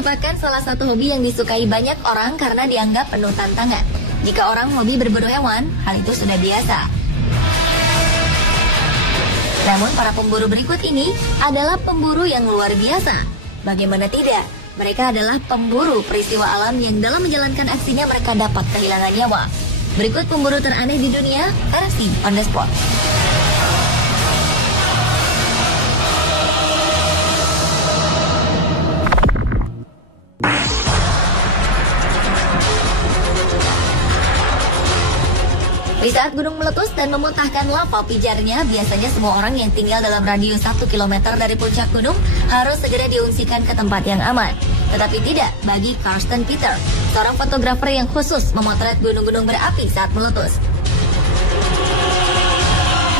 merupakan salah satu hobi yang disukai banyak orang karena dianggap penuh tantangan. Jika orang hobi berburu hewan, hal itu sudah biasa. Namun para pemburu berikut ini adalah pemburu yang luar biasa. Bagaimana tidak? Mereka adalah pemburu peristiwa alam yang dalam menjalankan aksinya mereka dapat kehilangan nyawa. Berikut pemburu teraneh di dunia, versi on the spot. Di saat gunung meletus dan memuntahkan lava pijarnya, biasanya semua orang yang tinggal dalam radius 1 km dari puncak gunung harus segera diungsikan ke tempat yang aman. Tetapi tidak bagi Karsten Peter, seorang fotografer yang khusus memotret gunung-gunung berapi saat meletus.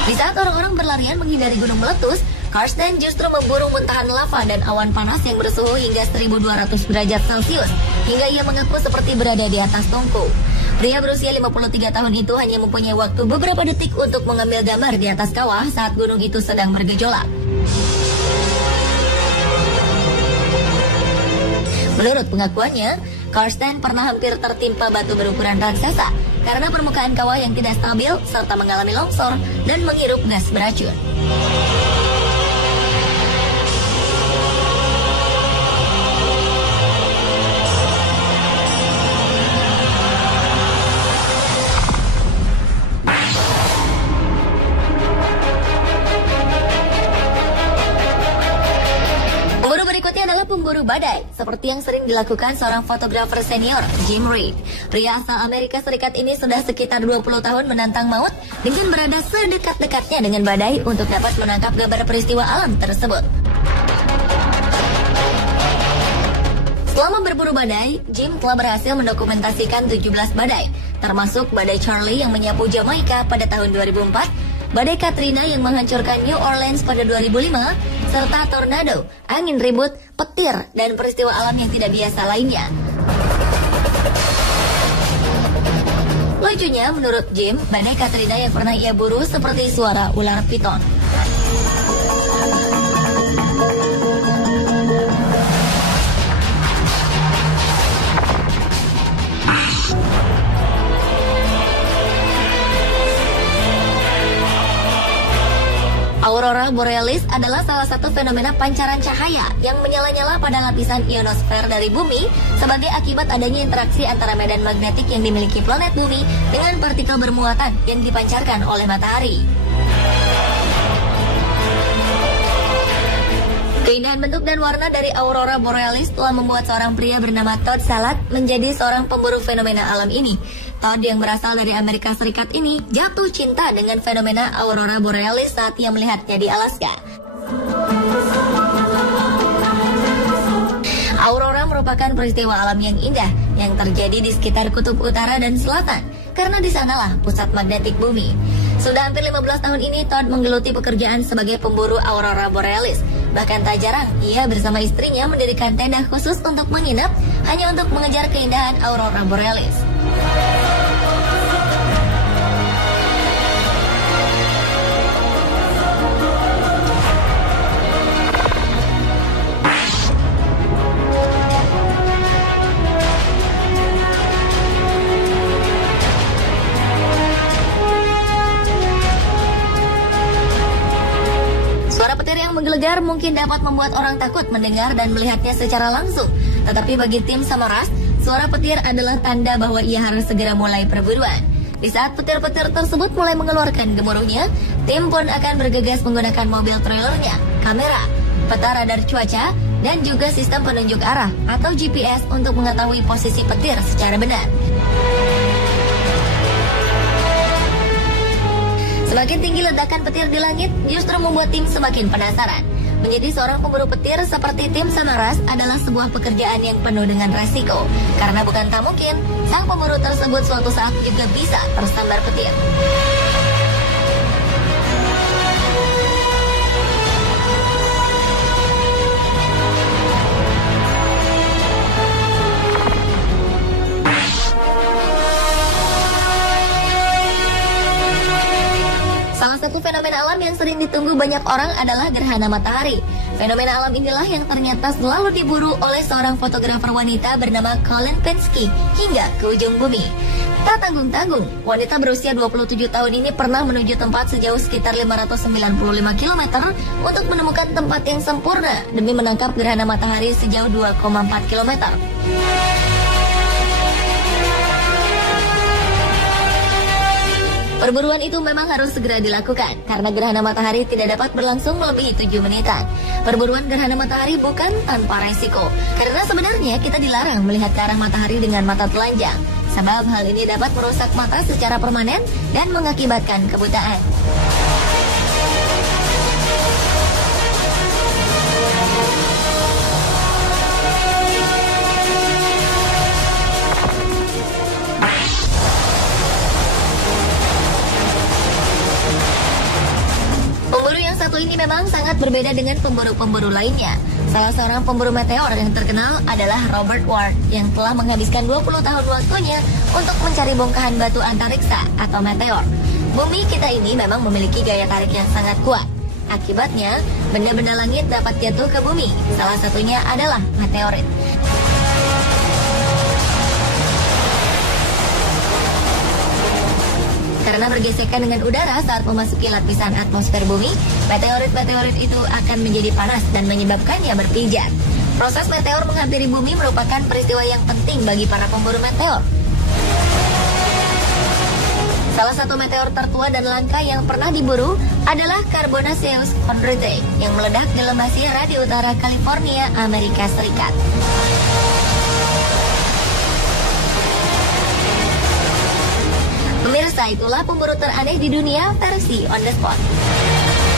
Di saat orang-orang berlarian menghindari gunung meletus, Karsten justru memburu muntahan lava dan awan panas yang bersuhu hingga 1200 derajat Celcius, hingga ia mengaku seperti berada di atas tungku. Pria berusia 53 tahun itu hanya mempunyai waktu beberapa detik untuk mengambil gambar di atas kawah saat gunung itu sedang bergejolak. Menurut pengakuannya, Karsten pernah hampir tertimpa batu berukuran raksasa karena permukaan kawah yang tidak stabil serta mengalami longsor dan menghirup gas beracun. Pemburu badai, seperti yang sering dilakukan seorang fotografer senior, Jim Reed. Pria asal Amerika Serikat ini sudah sekitar 20 tahun menantang maut dengan berada sedekat-dekatnya dengan badai untuk dapat menangkap gambar peristiwa alam tersebut. Selama berburu badai, Jim telah berhasil mendokumentasikan 17 badai, termasuk badai Charlie yang menyapu Jamaika pada tahun 2004, badai Katrina yang menghancurkan New Orleans pada 2005, serta tornado, angin ribut, petir, dan peristiwa alam yang tidak biasa lainnya. Lucunya, menurut Jim, badai Katrina yang pernah ia buru seperti suara ular piton. Aurora Borealis adalah salah satu fenomena pancaran cahaya yang menyala-nyala pada lapisan ionosfer dari bumi sebagai akibat adanya interaksi antara medan magnetik yang dimiliki planet bumi dengan partikel bermuatan yang dipancarkan oleh matahari. Keindahan bentuk dan warna dari Aurora Borealis telah membuat seorang pria bernama Todd Salat menjadi seorang pemburu fenomena alam ini. Todd yang berasal dari Amerika Serikat ini jatuh cinta dengan fenomena Aurora Borealis saat ia melihatnya di Alaska. Aurora merupakan peristiwa alam yang indah yang terjadi di sekitar kutub utara dan selatan, karena di sanalah pusat magnetik bumi. Sudah hampir 15 tahun ini Todd menggeluti pekerjaan sebagai pemburu Aurora Borealis. Bahkan tak jarang ia bersama istrinya mendirikan tenda khusus untuk menginap hanya untuk mengejar keindahan Aurora Borealis. Menggelegar mungkin dapat membuat orang takut mendengar dan melihatnya secara langsung. Tetapi bagi tim Samaras, suara petir adalah tanda bahwa ia harus segera mulai perburuan. Di saat petir-petir tersebut mulai mengeluarkan gemuruhnya, tim pun akan bergegas menggunakan mobil trailernya, kamera, peta radar cuaca, dan juga sistem penunjuk arah atau GPS untuk mengetahui posisi petir secara benar. Semakin tinggi ledakan petir di langit justru membuat tim semakin penasaran. Menjadi seorang pemburu petir seperti tim Samaras adalah sebuah pekerjaan yang penuh dengan resiko. Karena bukan tak mungkin, sang pemburu tersebut suatu saat juga bisa tersambar petir. Salah satu satu fenomena alam yang sering ditunggu banyak orang adalah gerhana matahari. Fenomena alam inilah yang ternyata selalu diburu oleh seorang fotografer wanita bernama Colin Penske hingga ke ujung bumi. Tak tanggung-tanggung, wanita berusia 27 tahun ini pernah menuju tempat sejauh sekitar 595 km untuk menemukan tempat yang sempurna demi menangkap gerhana matahari sejauh 2,4 km. Perburuan itu memang harus segera dilakukan karena gerhana matahari tidak dapat berlangsung melebihi 7 menitan. Perburuan gerhana matahari bukan tanpa resiko, karena sebenarnya kita dilarang melihat ke arah matahari dengan mata telanjang. Sebab hal ini dapat merusak mata secara permanen dan mengakibatkan kebutaan. Pemburu yang satu ini memang sangat berbeda dengan pemburu-pemburu lainnya. Salah seorang pemburu meteor yang terkenal adalah Robert Ward yang telah menghabiskan 20 tahun waktunya untuk mencari bongkahan batu antariksa atau meteor. Bumi kita ini memang memiliki gaya tarik yang sangat kuat. Akibatnya, benda-benda langit dapat jatuh ke bumi. Salah satunya adalah meteorit. Karena bergesekan dengan udara saat memasuki lapisan atmosfer bumi, meteorit-meteorit itu akan menjadi panas dan menyebabkannya berpijat. Proses meteor menghampiri bumi merupakan peristiwa yang penting bagi para pemburu meteor. Salah satu meteor tertua dan langka yang pernah diburu adalah Carbonaceous Condrite yang meledak di lembah Sierra di utara California, Amerika Serikat. Pemirsa, itulah pemburu teraneh di dunia versi On The Spot.